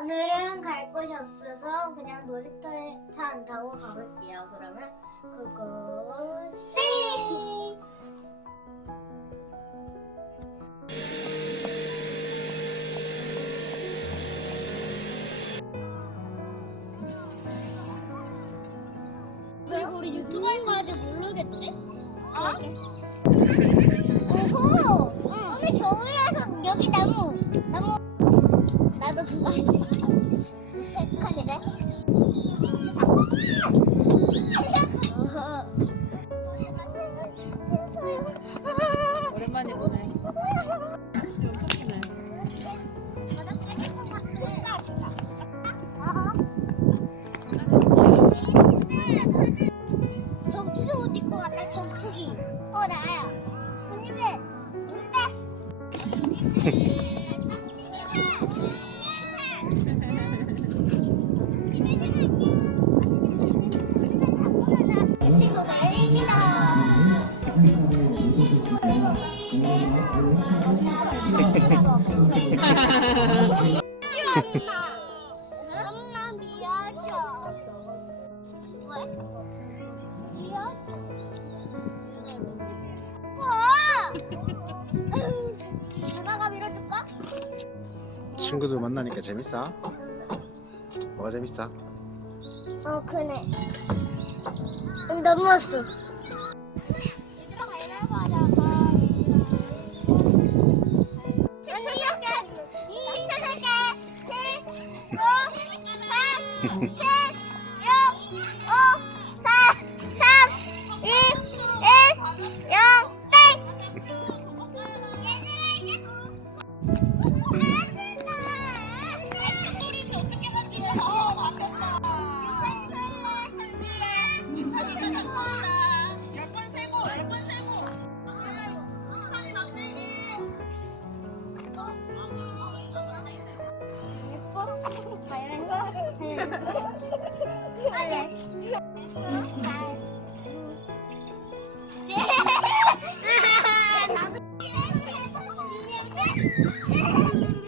오늘은 갈 곳이 없어서 그냥 놀이터 차안 타고 가볼게요. 그러면 그곳이 그리고 우리 유튜버인 거 아직 모르겠지? 어? 나도 그거 할수 있어. 색깔이래. 친구들 만나니까 재밌어? 뭐가 재밌어? 어, 그네. 응, 넘었어. 세고, 열번 세고. 유빈이가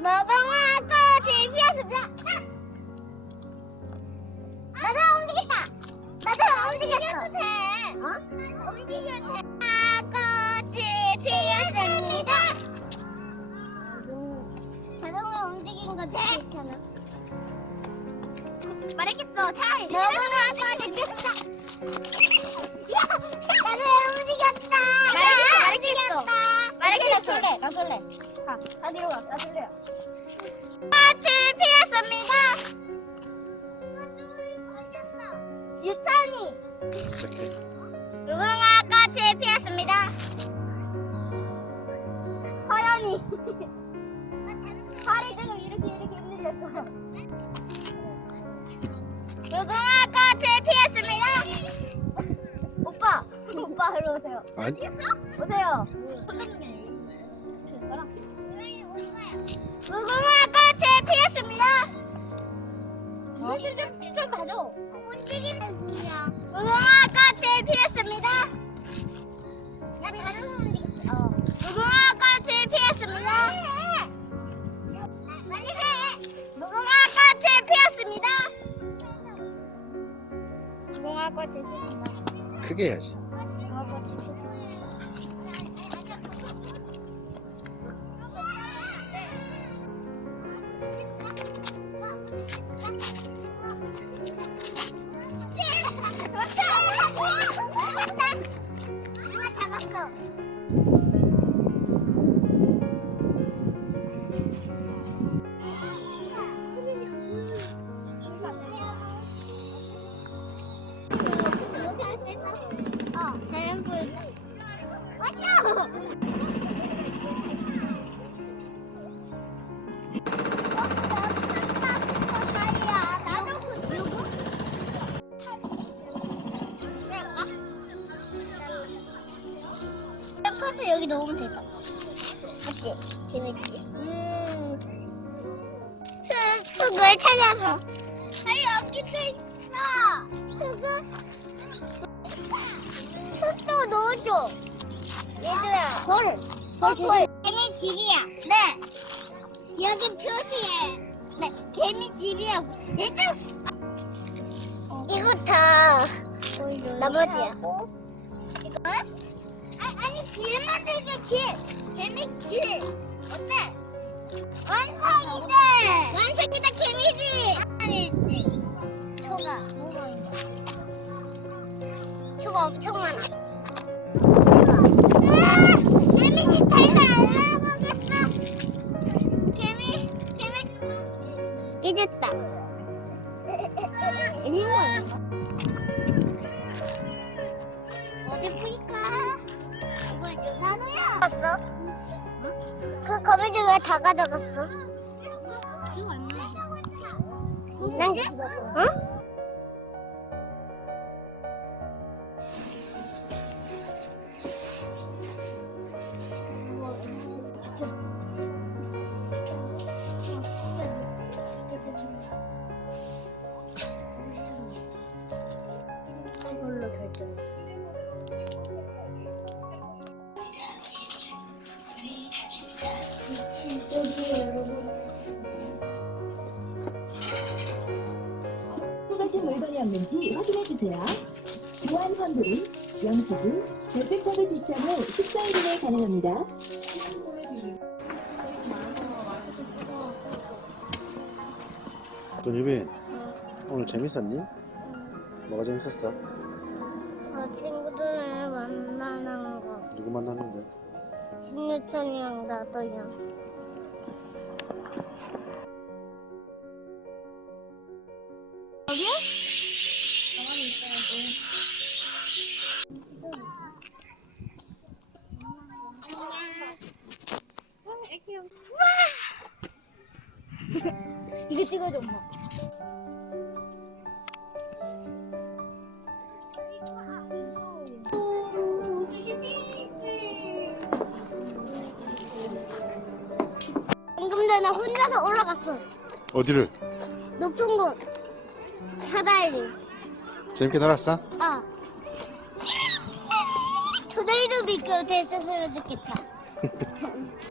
먹엉아 꽃이 피었습니다. 나도 움직였다. 나도 움직였어. 어? 말했겠어. 잘. 먹엉아 꽃이 피었다. 나도 움직였다. 말했겠어. 말했겠어. 말했겠어. 나 설레. 가. 어디로 가? 나 설레요. 꽃이 피었습니다. 유찬이. 이렇게 무궁화 꽃이 피었습니다. 서연이. 팔이 지금 이렇게 이렇게 흔들렸어. 무궁화 꽃이 피었습니다. 오빠, 오빠 일로 오세요. 아니 오세요. 무궁화. 어? 좀, 좀. 움직이는 중이야. 무궁화 꽃이 피었습니다. 나 자전거 움직였어. 어. 무궁화 꽃이 피었습니다. 꽃이 피었습니다. 크게 해야지 무궁화 꽃이 서 여기 넣으면 되다. 맞지? 재밌지? 음. 흙, 흙을 찾아서. 아, 여기도 있어. 흙을. 흙도 넣어줘. 얘들아. 돌. 돌, 돌. 개미 집이야. 네. 여기 표시해. 네. 개미 집이야. 얘들. 이거 다 나머지야. 이거? 아니, 아니 길 만들기 길. 개미 길. 어때? 완성이다. 완성이다 개미지. 아니지. 초가. 초가 엄청 많아. 으아! 개미지 달라 알아보겠어. 개미 개미. 이거 어디 보일까? 나도야. 왔어? 그 거미줄 왜 다 가져갔어? 낭지? 응? 가신 물건이 없는지 확인해 주세요. 무한 환불은 영수증, 결제카드 지청 후 14일 이내 가능합니다. 또 유빈 오늘 재밌었니? 뭐가 재밌었어? 어, 친구들을 만나는 거. 누구 만났는데? 신유천이랑 나도요. 이거 찍어줘 엄마. 방금 전에 혼자서 올라갔어. 어디를? 높은 곳. 사다리. 재밌게 놀았어? 아. 토네이도 비교 됐었으면 좋겠다.